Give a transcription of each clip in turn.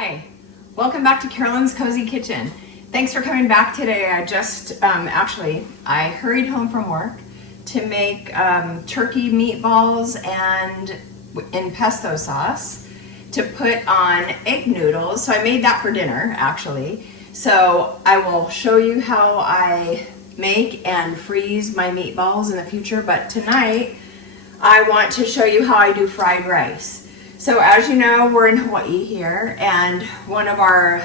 Hi, welcome back to Carolyn's Cozy Kitchen. Thanks for coming back today. I just, I hurried home from work to make turkey meatballs and in pesto sauce to put on egg noodles. So I made that for dinner, actually. So I will show you how I make and freeze my meatballs in the future, but tonight I want to show you how I do fried rice. So as you know, we're in Hawaii here, and one of our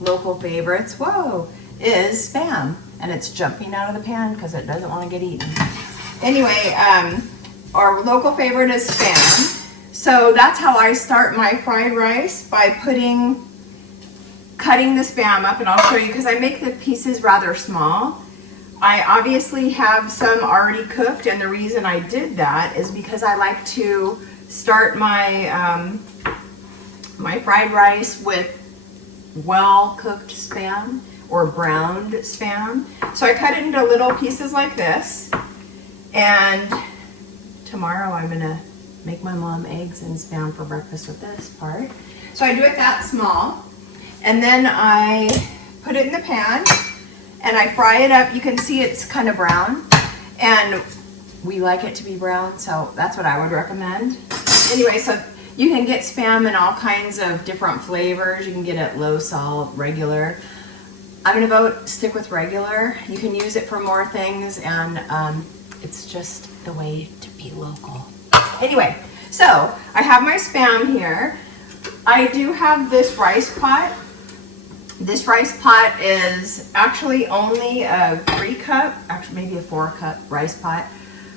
local favorites, is Spam. And it's jumping out of the pan because it doesn't want to get eaten. Anyway, our local favorite is Spam. So that's how I start my fried rice, by cutting the Spam up, and I'll show you because I make the pieces rather small. I obviously have some already cooked, and the reason I did that is because I like to start my my fried rice with well-cooked Spam or browned Spam. So I cut it into little pieces like this, and tomorrow I'm gonna make my mom eggs and Spam for breakfast with this part. So I do it that small, and then I put it in the pan and I fry it up. You can see it's kind of brown, and we like it to be brown, so that's what I would recommend. Anyway, so you can get Spam in all kinds of different flavors. You can get it low salt, regular. I'm gonna stick with regular. You can use it for more things, and it's just the way to be local. Anyway, so I have my Spam here. I do have this rice pot. This rice pot is actually only a 3-cup, actually maybe a 4-cup rice pot.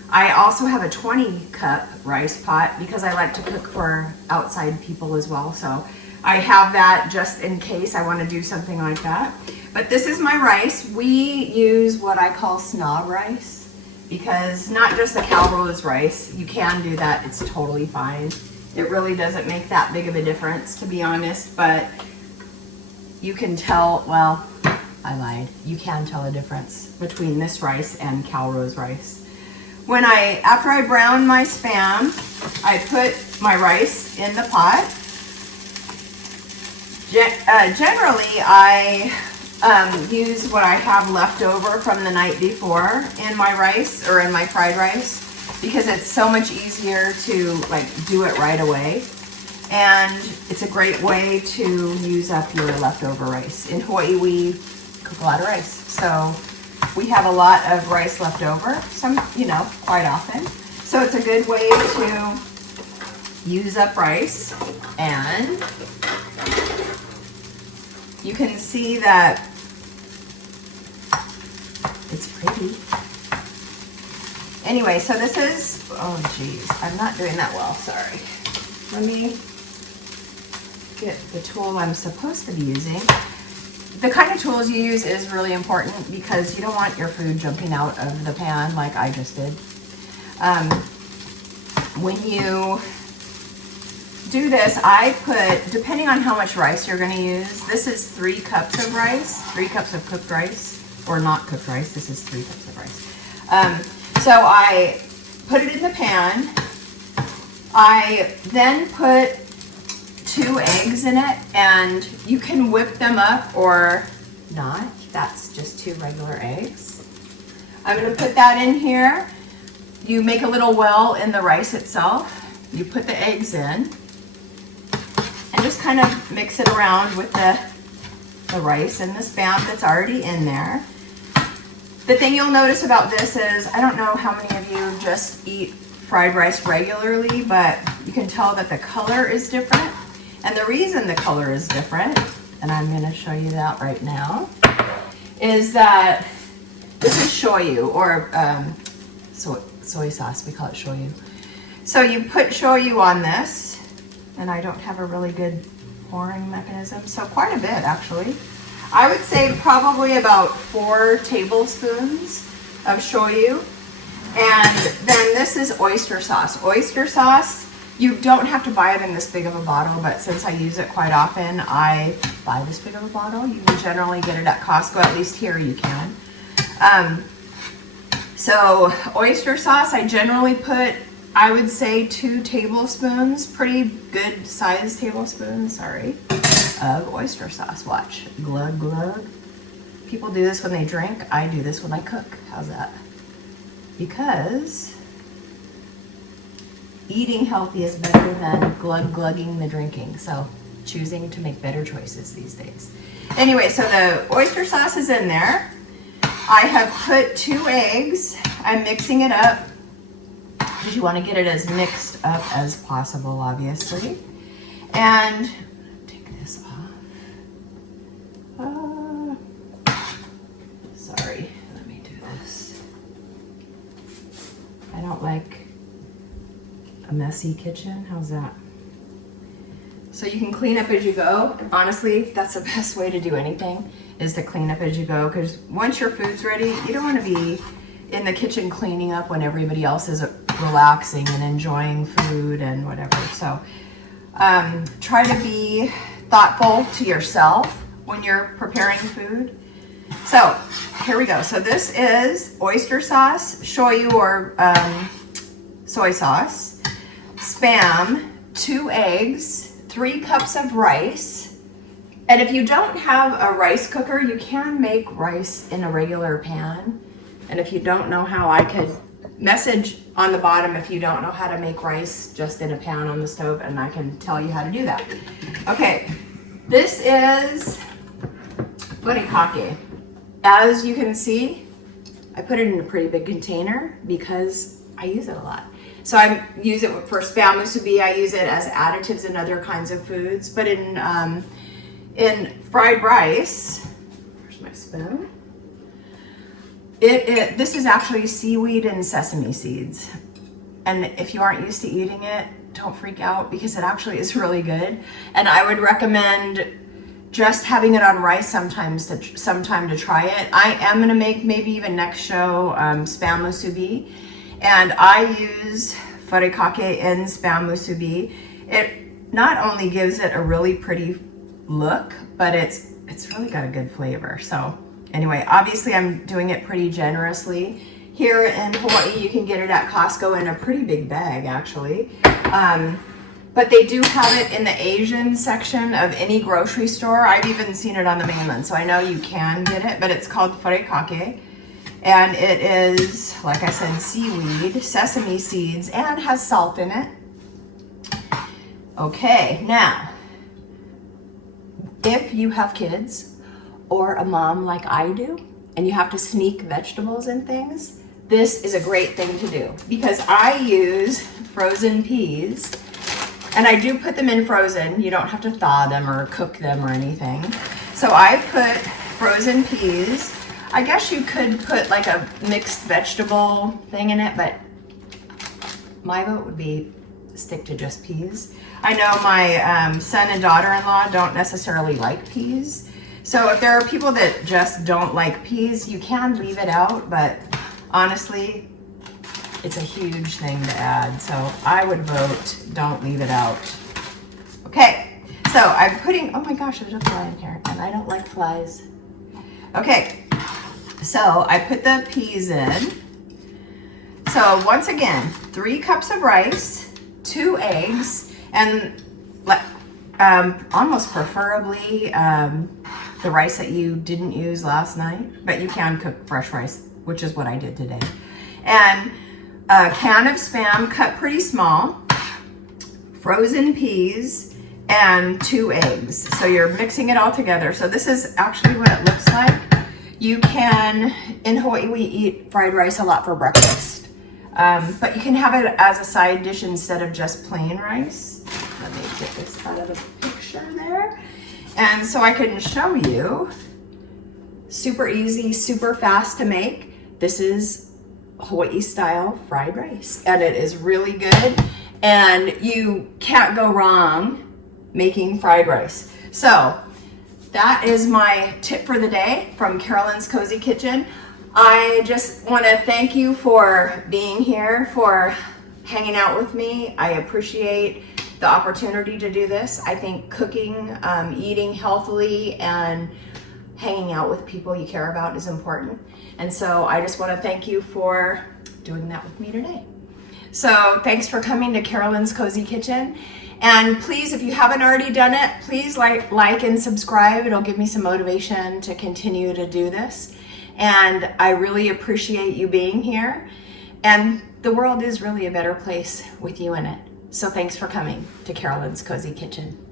I also have a 20-cup rice pot because I like to cook for outside people as well. So I have that just in case I want to do something like that. But this is my rice. We use what I call snob rice, because not just the Carolyns rice. You can do that. It's totally fine. It really doesn't make that big of a difference, to be honest, but you can tell, well, I lied. You can tell a difference between this rice and Carolyns rice. After I brown my Spam, I put my rice in the pot. Generally, I use what I have left over from the night before in my rice, or in my fried rice, because it's so much easier to do it right away. And it's a great way to use up your leftover rice. In Hawaii, we cook a lot of rice, so we have a lot of rice left over, quite often. So it's a good way to use up rice. And you can see that it's pretty. Anyway, so this is, oh geez, I'm not doing that well, sorry. Let me get the tool I'm supposed to be using. The kind of tools you use is really important, because you don't want your food jumping out of the pan like I just did. When you do this, I put, depending on how much rice you're going to use, this is 3 cups of rice, 3 cups of cooked rice, or not cooked rice. This is 3 cups of rice. So I put it in the pan. I then put 2 eggs in it, and you can whip them up or not. That's just 2 regular eggs. I'm going to put that in here. You make a little well in the rice itself. You put the eggs in and just kind of mix it around with the rice and the Spam that's already in there. The thing you'll notice about this is, I don't know how many of you just eat fried rice regularly, but you can tell that the color is different. And the reason the color is different, and I'm going to show you that right now, is that this is shoyu, or soy sauce. We call it shoyu. So you put shoyu on this, and I don't have a really good pouring mechanism, so quite a bit actually. I would say probably about 4 tablespoons of shoyu. And then this is oyster sauce. Oyster sauce, you don't have to buy it in this big of a bottle, but since I use it quite often, I buy this big of a bottle. You can generally get it at Costco, at least here you can. So oyster sauce, I generally put, I would say 2 tablespoons, pretty good sized tablespoons, sorry. of oyster sauce. Watch, glug, glug. People do this when they drink. I do this when I cook. How's that? Because eating healthy is better than glug glugging the drinking. So choosing to make better choices these days. Anyway, so the oyster sauce is in there. I have put 2 eggs. I'm mixing it up because you want to get it as mixed up as possible, obviously. And take this off. Sorry, let me do this. I don't like a messy kitchen. How's that? So you can clean up as you go. Honestly, that's the best way to do anything, is to clean up as you go, because once your food's ready, you don't want to be in the kitchen cleaning up when everybody else is relaxing and enjoying food and whatever. So try to be thoughtful to yourself when you're preparing food. So here we go. So this is oyster sauce, shoyu or soy sauce, Spam, 2 eggs, 3 cups of rice. And if you don't have a rice cooker, you can make rice in a regular pan. And if you don't know how, I could message on the bottom if you don't know how to make rice just in a pan on the stove, and I can tell you how to do that. Okay, this is furikake. As you can see, I put it in a pretty big container because I use it a lot. So I use it for Spam musubi. I use it as additives in other kinds of foods. But in fried rice, where's my spoon? This is actually seaweed and sesame seeds. And if you aren't used to eating it, don't freak out, because it actually is really good. And I would recommend just having it on rice sometime to try it. I am gonna make, maybe even next show, Spam musubi. And I use furikake in Spam musubi. It not only gives it a really pretty look, but it's really got a good flavor. So anyway, obviously I'm doing it pretty generously. Here in Hawaii, you can get it at Costco in a pretty big bag, actually. But they do have it in the Asian section of any grocery store. I've even seen it on the mainland, so I know you can get it, but it's called furikake. And it is, like I said, seaweed, sesame seeds, and has salt in it. Okay, now, if you have kids or a mom like I do, and you have to sneak vegetables and things, this is a great thing to do, because I use frozen peas, and I do put them in frozen. You don't have to thaw them or cook them or anything. So I put frozen peas. I guess you could put like a mixed vegetable thing in it, but my vote would be stick to just peas. I know my son and daughter-in-law don't necessarily like peas. So if there are people that just don't like peas, you can leave it out, but honestly, it's a huge thing to add. So I would vote don't leave it out. Okay, so I'm putting, oh my gosh, there's a fly in here, and I don't like flies. Okay. So I put the peas in. So once again, 3 cups of rice, 2 eggs, and almost preferably the rice that you didn't use last night, but you can cook fresh rice, which is what I did today. And a can of Spam cut pretty small, frozen peas, and 2 eggs. So you're mixing it all together. So this is actually what it looks like. You can, in Hawaii, we eat fried rice a lot for breakfast, but you can have it as a side dish instead of just plain rice. Let me get this out of the picture there. And so I can show you, super easy, super fast to make. This is Hawaii style fried rice, and it is really good, and you can't go wrong making fried rice. So that is my tip for the day from Carolyn's Cozy Kitchen. I just want to thank you for being here, for hanging out with me. I appreciate the opportunity to do this. I think cooking, eating healthily, and hanging out with people you care about is important. And so I just want to thank you for doing that with me today. So thanks for coming to Carolyn's Cozy Kitchen. And please, if you haven't already done it, please like and subscribe. It'll give me some motivation to continue to do this. And I really appreciate you being here. And the world is really a better place with you in it. So thanks for coming to Carolyns Cozy Kitchen.